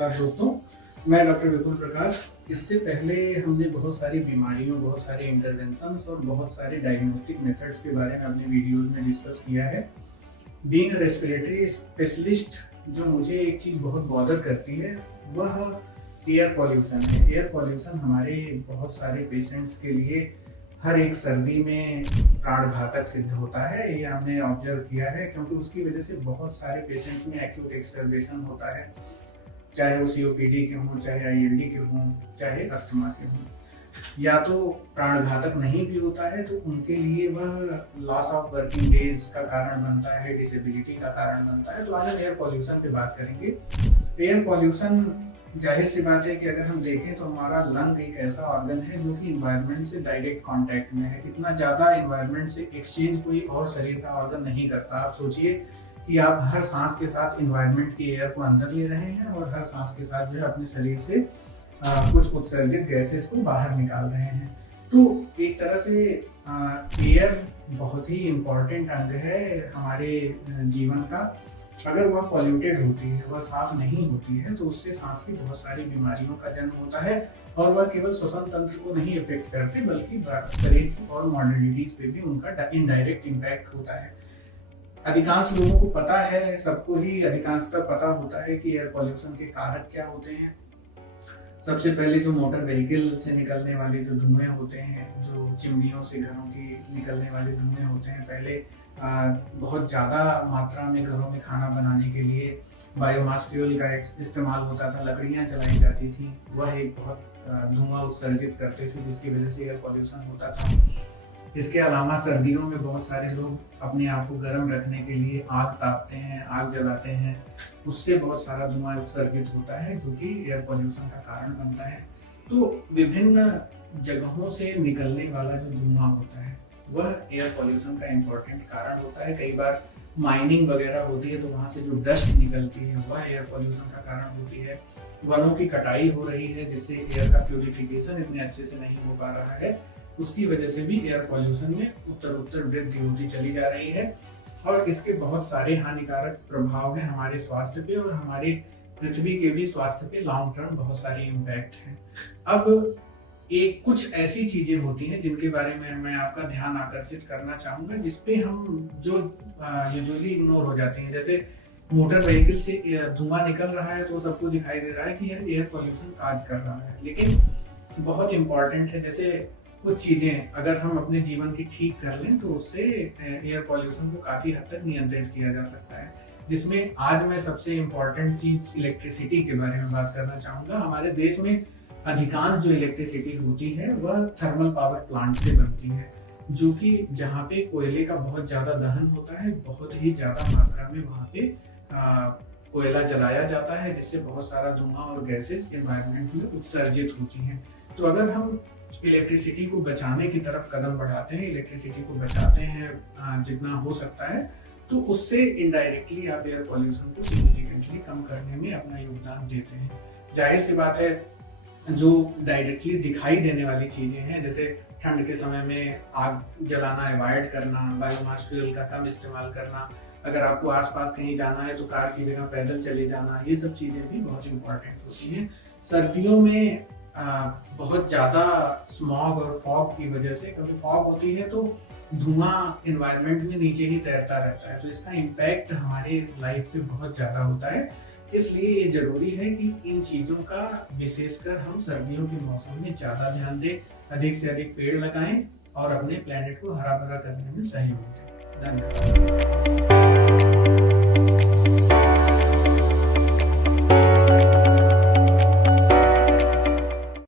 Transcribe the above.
नमस्कार दोस्तों, मैं डॉक्टर विपुल प्रकाश। इससे पहले हमने बहुत सारी बीमारियों, बहुत सारे इंटरवेंशंस और बहुत सारे डायग्नोस्टिक मेथड्स के बारे में अपने वीडियोज में डिस्कस किया है। बीइंग अ रेस्पिरेटरी स्पेशलिस्ट, जो मुझे एक चीज़ बहुत बॉदर करती है वह एयर पॉल्यूशन है। एयर पॉल्यूशन हमारे बहुत सारे पेशेंट्स के लिए हर एक सर्दी में प्राणघातक सिद्ध होता है। ये हमने ऑब्जर्व किया है, क्योंकि उसकी वजह से बहुत सारे पेशेंट्स में एक्यूट एक्सर्वेशन होता है, चाहे वो सीओपीडी के हों, चाहे आईएलडी के हों, चाहे अस्थमा के हों। या तो प्राणघातक नहीं भी होता है तो उनके लिए वह लॉस ऑफ वर्किंग डेज का कारण बनता है, डिसेबिलिटी का कारण बनता है। तो आज हम एयर पॉल्यूशन पे बात करेंगे। एयर पॉल्यूशन, जाहिर सी बात है कि अगर हम देखें तो हमारा लंग एक ऐसा ऑर्गन है जो कि इन्वायरमेंट से डायरेक्ट कांटेक्ट में है। इतना ज़्यादा इन्वायरमेंट से एक्सचेंज कोई और शरीर का ऑर्गन नहीं करता। आप सोचिए कि आप हर सांस के साथ इन्वायरमेंट की एयर को अंदर ले रहे हैं और हर सांस के साथ जो है अपने शरीर से कुछ उत्सर्जित गैसेस को बाहर निकाल रहे हैं। तो एक तरह से एयर बहुत ही इम्पोर्टेंट अंग है हमारे जीवन का। अगर वह पॉल्यूटेड होती है, वह साफ नहीं होती है, तो उससे सांस की बहुत सारी बीमारियों का जन्म होता है और वह केवल श्वसन तंत्र को नहीं इफेक्ट करते बल्कि शरीर की और मॉडर्निटीज पे भी उनका इनडायरेक्ट इम्पैक्ट होता है। अधिकांश लोगों को पता है, सबको ही अधिकांशतः पता होता है कि एयर पॉल्यूशन के कारक क्या होते हैं। सबसे पहले जो मोटर व्हीकल से निकलने वाले जो धुएं होते हैं, जो चिमनियों से घरों की निकलने वाले धुएं होते हैं। पहले बहुत ज़्यादा मात्रा में घरों में खाना बनाने के लिए बायोमास फ्यूल का इस्तेमाल होता था, लकड़ियाँ जलाई जाती थी, वह एक बहुत धुआं उत्सर्जित करते थे जिसकी वजह से एयर पॉल्यूशन होता था। इसके अलावा सर्दियों में बहुत सारे लोग अपने आप को गर्म रखने के लिए आग तापते हैं, आग जलाते हैं, उससे बहुत सारा धुआं उत्सर्जित होता है जो कि एयर पॉल्यूशन का कारण बनता है। तो विभिन्न जगहों से निकलने वाला जो धुआं होता है वह एयर पॉल्यूशन का इम्पोर्टेंट कारण होता है। कई बार माइनिंग वगैरह होती है तो वहाँ से जो डस्ट निकलती है वह एयर पॉल्यूशन का कारण होती है। वनों की कटाई हो रही है जिससे एयर का प्यूरिफिकेशन इतने अच्छे से नहीं हो पा रहा है, उसकी वजह से भी एयर पॉल्यूशन में उत्तर वृद्धि होती चली जा रही है। और इसके बहुत सारे हानिकारक प्रभाव हैं हमारे स्वास्थ्य पे और हमारे पृथ्वी के भी स्वास्थ्य पे लॉन्ग टर्म बहुत सारे इम्पैक्ट हैं। अब एक कुछ ऐसी चीजें होती हैं जिनके बारे में मैं आपका ध्यान आकर्षित करना चाहूंगा, जिसपे हम जो यूजुअली इग्नोर हो जाती हैं। जैसे मोटर व्हीकल से धुआं निकल रहा है तो सबको दिखाई दे रहा है कि यह एयर पॉल्यूशन काज कर रहा है, लेकिन बहुत इंपॉर्टेंट है। जैसे कुछ चीजें अगर हम अपने जीवन की ठीक कर लें तो उससे एयर पॉल्यूशन को काफी हद तक नियंत्रित किया जा सकता है। जिसमें आज मैं सबसे इम्पोर्टेंट चीज इलेक्ट्रिसिटी के बारे में बात करना चाहूंगा। हमारे देश में अधिकांश जो इलेक्ट्रिसिटी होती है वह थर्मल पावर प्लांट से बनती है, जो कि जहाँ पे कोयले का बहुत ज्यादा दहन होता है, बहुत ही ज्यादा मात्रा में वहाँ पे कोयला जलाया जाता है, जिससे बहुत सारा धुआं और गैसेस एनवायरनमेंट में उत्सर्जित होती हैं। तो अगर हम इलेक्ट्रिसिटी को बचाने की तरफ कदम बढ़ाते हैं, इलेक्ट्रिसिटी को बचाते हैं जितना हो सकता है, तो उससे इनडायरेक्टली आप एयर पॉल्यूशन को सिग्निफिकेंटली कम करने में अपना योगदान देते हैं। जाहिर सी बात है, जो डायरेक्टली दिखाई देने वाली चीजें हैं, जैसे ठंड के समय में आग जलाना अवॉइड करना, बायोमास फ्यूल का कम इस्तेमाल करना, अगर आपको आसपास कहीं जाना है तो कार की जगह पैदल चले जाना, ये सब चीजें भी बहुत इंपॉर्टेंट होती हैं। सर्दियों में बहुत ज्यादा स्मॉग और फॉग की वजह से, क्योंकि फॉग होती है तो धुआं एनवायरनमेंट में नीचे ही तैरता रहता है, तो इसका इम्पैक्ट हमारे लाइफ पे बहुत ज्यादा होता है। इसलिए ये जरूरी है कि इन चीजों का विशेषकर हम सर्दियों के मौसम में ज्यादा ध्यान दें, अधिक से अधिक पेड़ लगाएं और अपने प्लेनेट को हरा भरा करने में सहयोग दें। धन्यवाद।